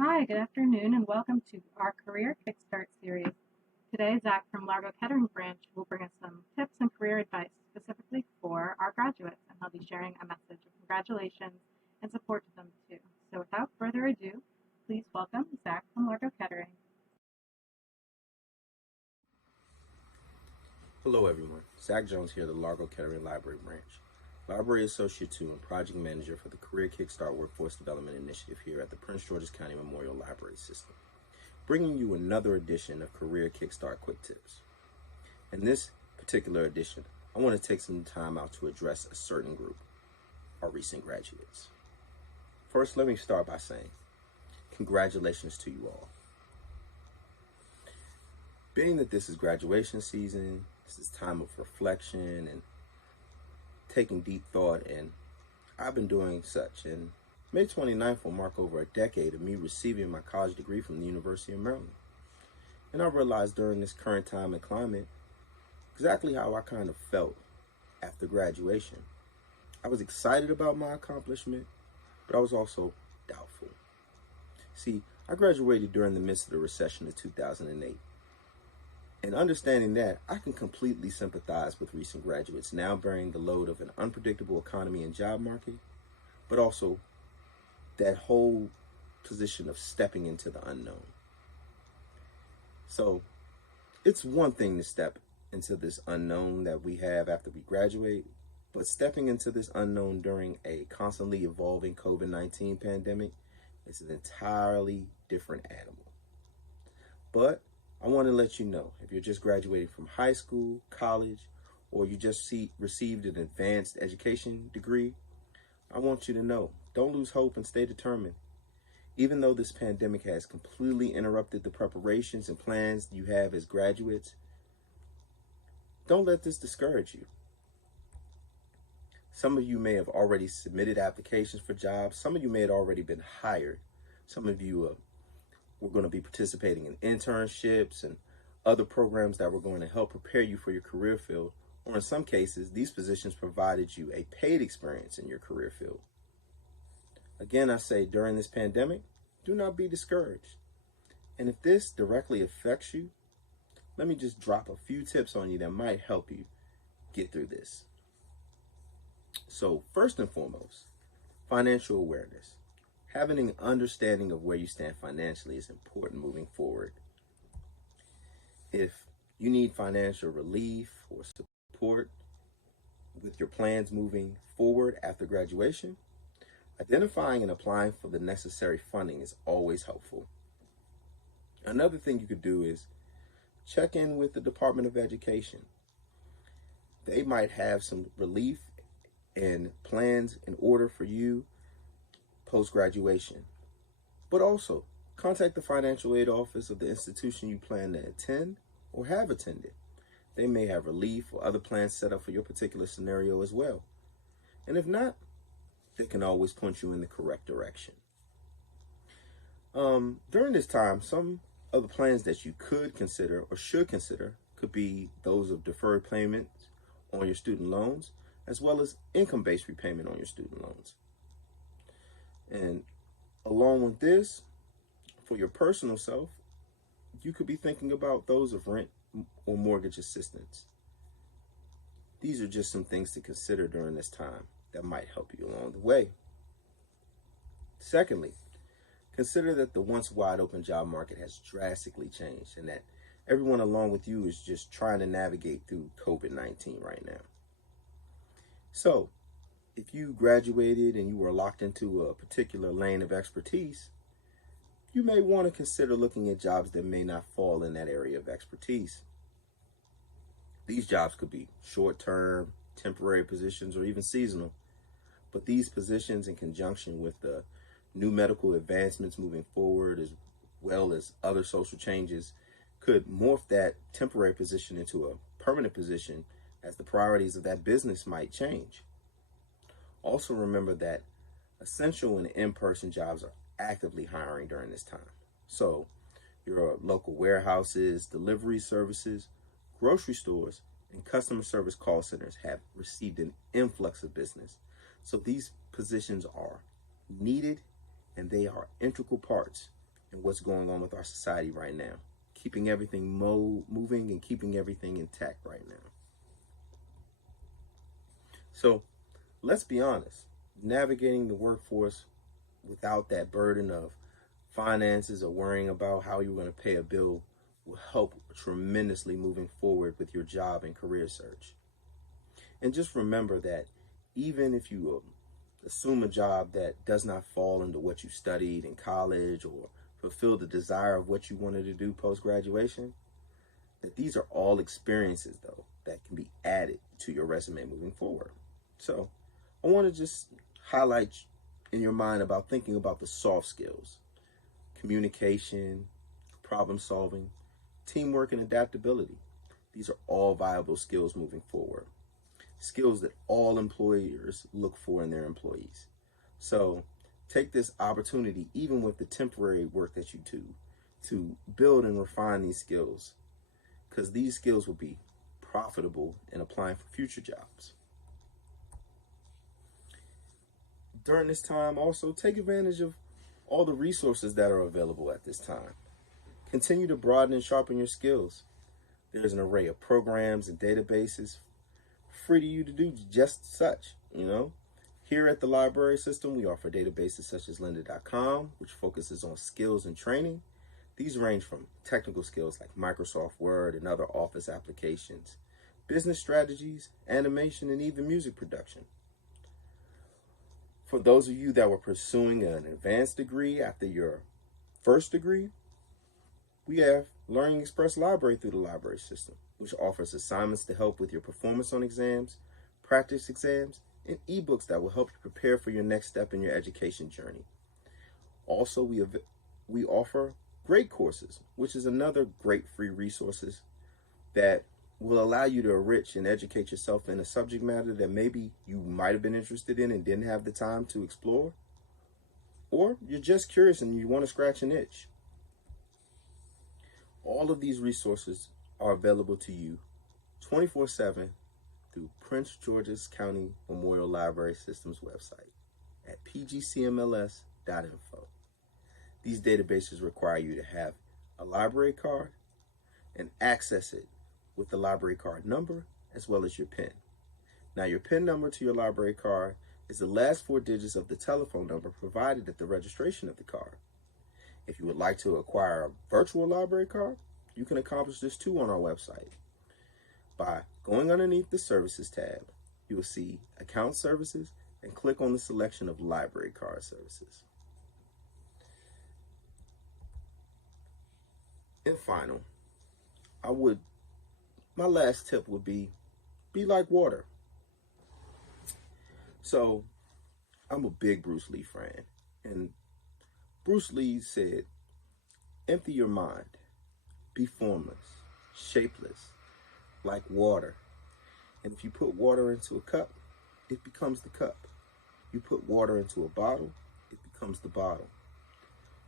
Hi, good afternoon, and welcome to our Career Kickstart series. Today, Zach from Largo-Kettering branch will bring us some tips and career advice specifically for our graduates, and he'll be sharing a message of congratulations and support to them too. So without further ado, please welcome Zach from Largo-Kettering. Hello everyone, Zach Jones here, the Largo-Kettering Library Branch, Library Associate 2 and Project Manager for the Career Kickstart Workforce Development Initiative here at the Prince George's County Memorial Library System, bringing you another edition of Career Kickstart Quick Tips. In this particular edition, I want to take some time out to address a certain group, our recent graduates. First, let me start by saying, congratulations to you all. Being that this is graduation season, this is time of reflection and taking deep thought, and I've been doing such. And May 29th will mark over a decade of me receiving my college degree from the University of Maryland. And I realized during this current time and climate exactly how I kind of felt after graduation. I was excited about my accomplishment, but I was also doubtful. See, I graduated during the midst of the recession of 2008. And understanding that, I can completely sympathize with recent graduates now bearing the load of an unpredictable economy and job market, but also that whole position of stepping into the unknown. So it's one thing to step into this unknown that we have after we graduate, but stepping into this unknown during a constantly evolving COVID-19 pandemic is an entirely different animal. But I want to let you know, if you're just graduating from high school, college, or you just received an advanced education degree, I want you to know, don't lose hope and stay determined. Even though this pandemic has completely interrupted the preparations and plans you have as graduates, don't let this discourage you. Some of you may have already submitted applications for jobs. Some of you may have already been hired. Some of you we're going to be participating in internships and other programs that were going to help prepare you for your career field, or in some cases, these positions provided you a paid experience in your career field. Again, I say during this pandemic, do not be discouraged. And if this directly affects you, let me just drop a few tips on you that might help you get through this. So first and foremost, financial awareness. Having an understanding of where you stand financially is important moving forward. If you need financial relief or support with your plans moving forward after graduation, identifying and applying for the necessary funding is always helpful. Another thing you could do is check in with the Department of Education. They might have some relief and plans in order for you post-graduation. But also, contact the financial aid office of the institution you plan to attend or have attended. They may have relief or other plans set up for your particular scenario as well. And if not, they can always point you in the correct direction. During this time, some of the plans that you could consider or should consider could be those of deferred payments on your student loans, as well as income-based repayment on your student loans. And along with this, for your personal self, you could be thinking about those of rent or mortgage assistance. These are just some things to consider during this time that might help you along the way. Secondly, consider that the once wide open job market has drastically changed and that everyone along with you is just trying to navigate through COVID-19 right now. So, if you graduated and you were locked into a particular lane of expertise, you may want to consider looking at jobs that may not fall in that area of expertise. These jobs could be short-term, temporary positions, or even seasonal. But these positions, in conjunction with the new medical advancements moving forward, as well as other social changes, could morph that temporary position into a permanent position as the priorities of that business might change. Also remember that essential and in-person jobs are actively hiring during this time. So your local warehouses, delivery services, grocery stores, and customer service call centers have received an influx of business. So these positions are needed and they are integral parts and what's going on with our society right now, keeping everything moving and keeping everything intact right now. So let's be honest, navigating the workforce without that burden of finances or worrying about how you're going to pay a bill will help tremendously moving forward with your job and career search. And just remember that even if you assume a job that does not fall into what you studied in college or fulfill the desire of what you wanted to do post-graduation, that these are all experiences, though, that can be added to your resume moving forward. So I want to just highlight in your mind about thinking about the soft skills: communication, problem solving, teamwork, and adaptability. These are all viable skills moving forward. Skills that all employers look for in their employees. So take this opportunity, even with the temporary work that you do, to build and refine these skills, because these skills will be profitable in applying for future jobs. During this time, also take advantage of all the resources that are available at this time. Continue to broaden and sharpen your skills. There's an array of programs and databases free to you to do just such, Here at the library system, we offer databases such as lynda.com, which focuses on skills and training. These range from technical skills like Microsoft Word and other office applications, business strategies, animation, and even music production. For those of you that were pursuing an advanced degree after your first degree, we have Learning Express Library through the library system, which offers assignments to help with your performance on exams, practice exams, and ebooks that will help you prepare for your next step in your education journey. Also, we offer grade courses, which is another great free resources that will allow you to enrich and educate yourself in a subject matter that maybe you might have been interested in and didn't have the time to explore, or you're just curious and you want to scratch an itch. All of these resources are available to you 24/7 through Prince George's County Memorial Library System's website at pgcmls.info. These databases require you to have a library card and access it with the library card number as well as your PIN. Now, your PIN number to your library card is the last 4 digits of the telephone number provided at the registration of the card. If you would like to acquire a virtual library card, you can accomplish this too on our website. By going underneath the Services tab, you will see Account Services and click on the selection of Library Card Services. And final, my last tip would be like water. So I'm a big Bruce Lee fan, and Bruce Lee said, empty your mind, be formless, shapeless, like water. And if you put water into a cup, it becomes the cup. You put water into a bottle, it becomes the bottle.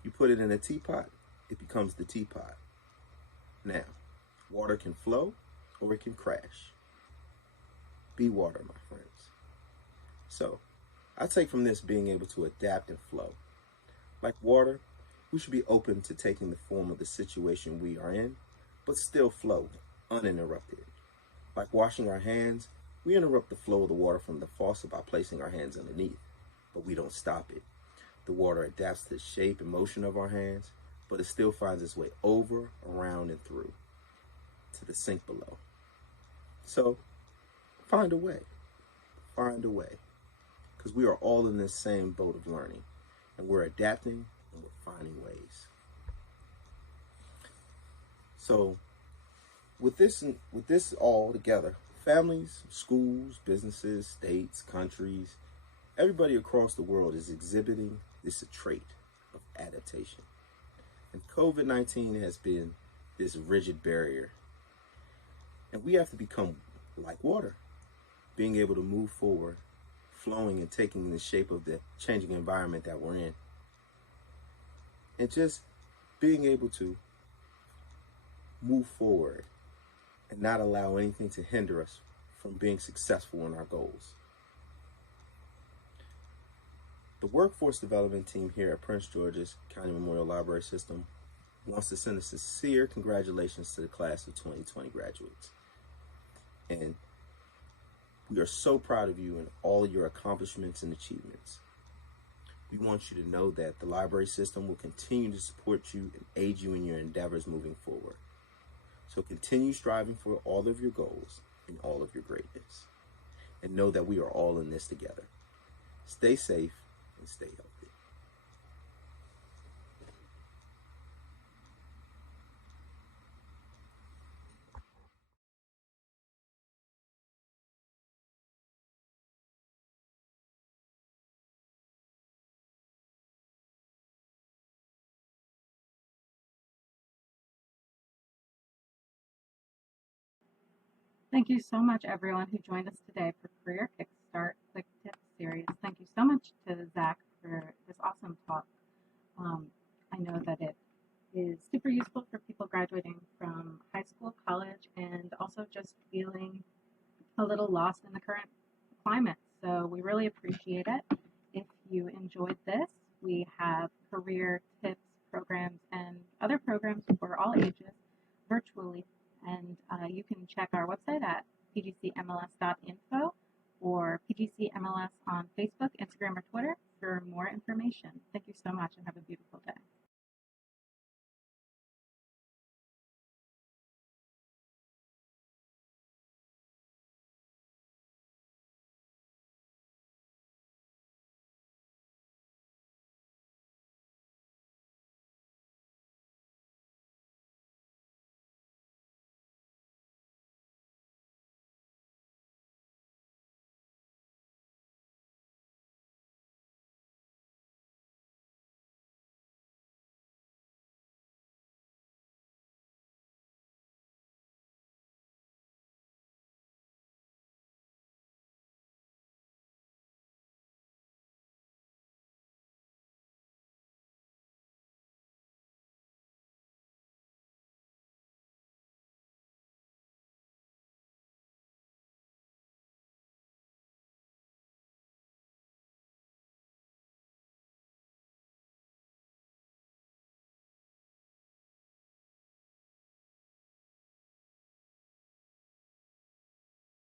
You put it in a teapot, it becomes the teapot. Now, water can flow or it can crash. Be water, my friends. So, I take from this being able to adapt and flow. Like water, we should be open to taking the form of the situation we are in, but still flow uninterrupted. Like washing our hands, we interrupt the flow of the water from the faucet by placing our hands underneath, but we don't stop it. The water adapts to the shape and motion of our hands, but it still finds its way over, around, and through to the sink below. So, find a way, because we are all in this same boat of learning, and we're adapting and we're finding ways. So, with this all together, families, schools, businesses, states, countries, everybody across the world is exhibiting this trait of adaptation. And COVID-19 has been this rigid barrier. And we have to become like water, being able to move forward, flowing and taking the shape of the changing environment that we're in. And just being able to move forward and not allow anything to hinder us from being successful in our goals. The workforce development team here at Prince George's County Memorial Library System wants to send a sincere congratulations to the class of 2020 graduates. And we are so proud of you and all your accomplishments and achievements. We want you to know that the library system will continue to support you and aid you in your endeavors moving forward. So continue striving for all of your goals and all of your greatness. And know that we are all in this together. Stay safe and stay healthy. Thank you so much, everyone who joined us today for Career Kickstart Quick Tips Series. Thank you so much to Zach for this awesome talk. I know that it is super useful for people graduating from high school, college, and also just feeling a little lost in the current climate. So we really appreciate it. If you enjoyed this, we have career tips, programs, and other programs for all ages virtually. And you can check our website at pgcmls.info or PGCMLS on Facebook, Instagram, or Twitter for more information. Thank you so much and have a beautiful day.